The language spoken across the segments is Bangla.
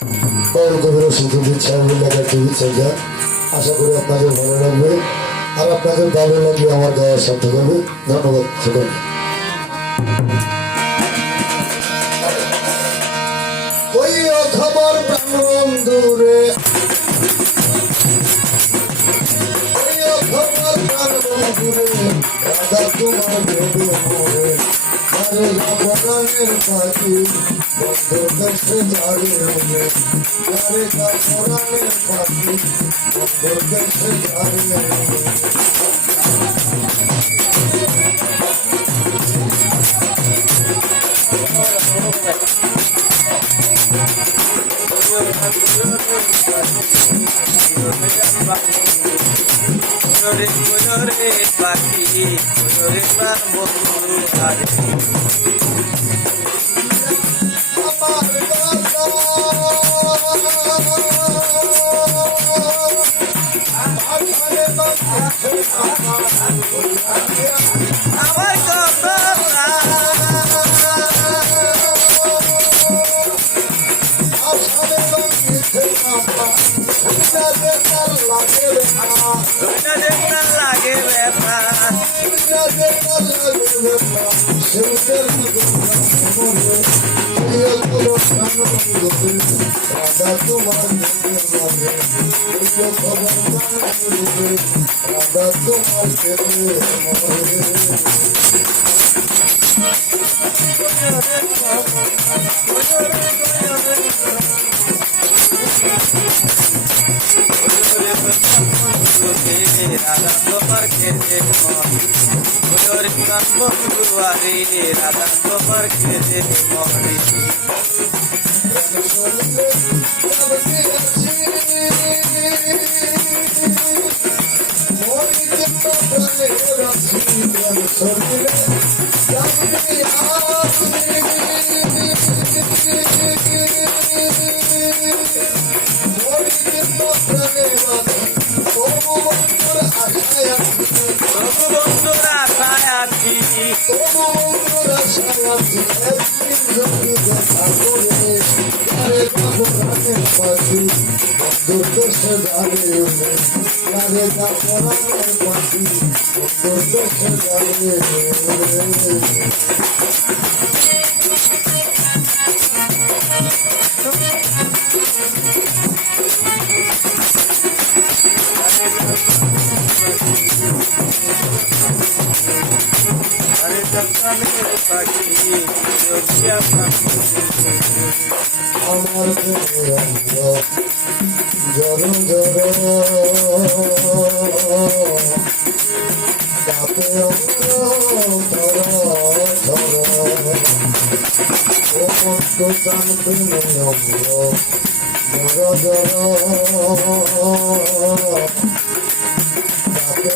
বাউল কবির সুন্দর সাহেবের লেখা ছবি চাইজা আশা করি আপনাদের ভালো লাগবে আর আপনাদের ভালো লাগলে আমার গাওয়া সার্থক হবে। ধন্যবাদ সকলকে। ওই খবর প্রাণবন্ধুরে রাধা তোমার ভেবে মরে আরে পরাণের পাখি বন্ধ দেশে যাবে মনে আরে পরাণের পাখি বন্ধ দেশে যাবে পাখি আমার কথা লাগে ব্যথা রাধা তোমার রাধা রাধা তোমার খেতে বন্ধুয়ারে রাধা তোমার খেতে মরে বন্ধুরা আশায় আছি আমার জর জর তাতে ও মন্ত জানতে জর জর তাতে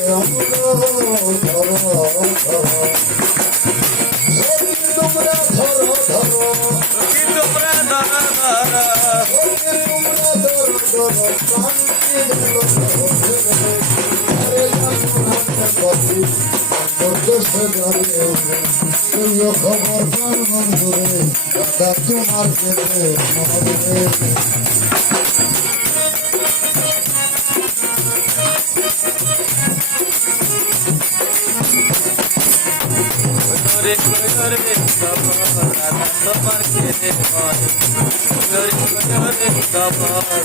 তোমরা ধরো ধরো খবর বন্ধুরে রাধা তোমার পেটে রাধা তোমার খেতে মরে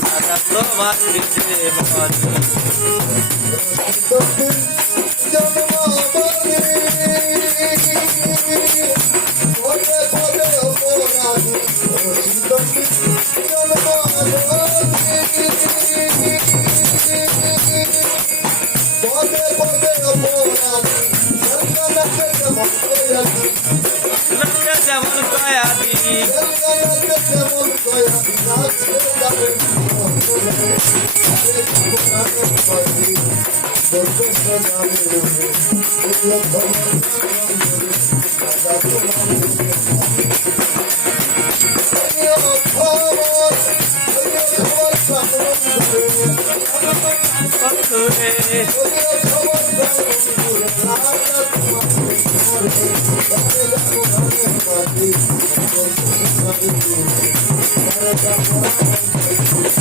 রাধা তোমার খেতে যেমন কয়াদি Thank you. দাদা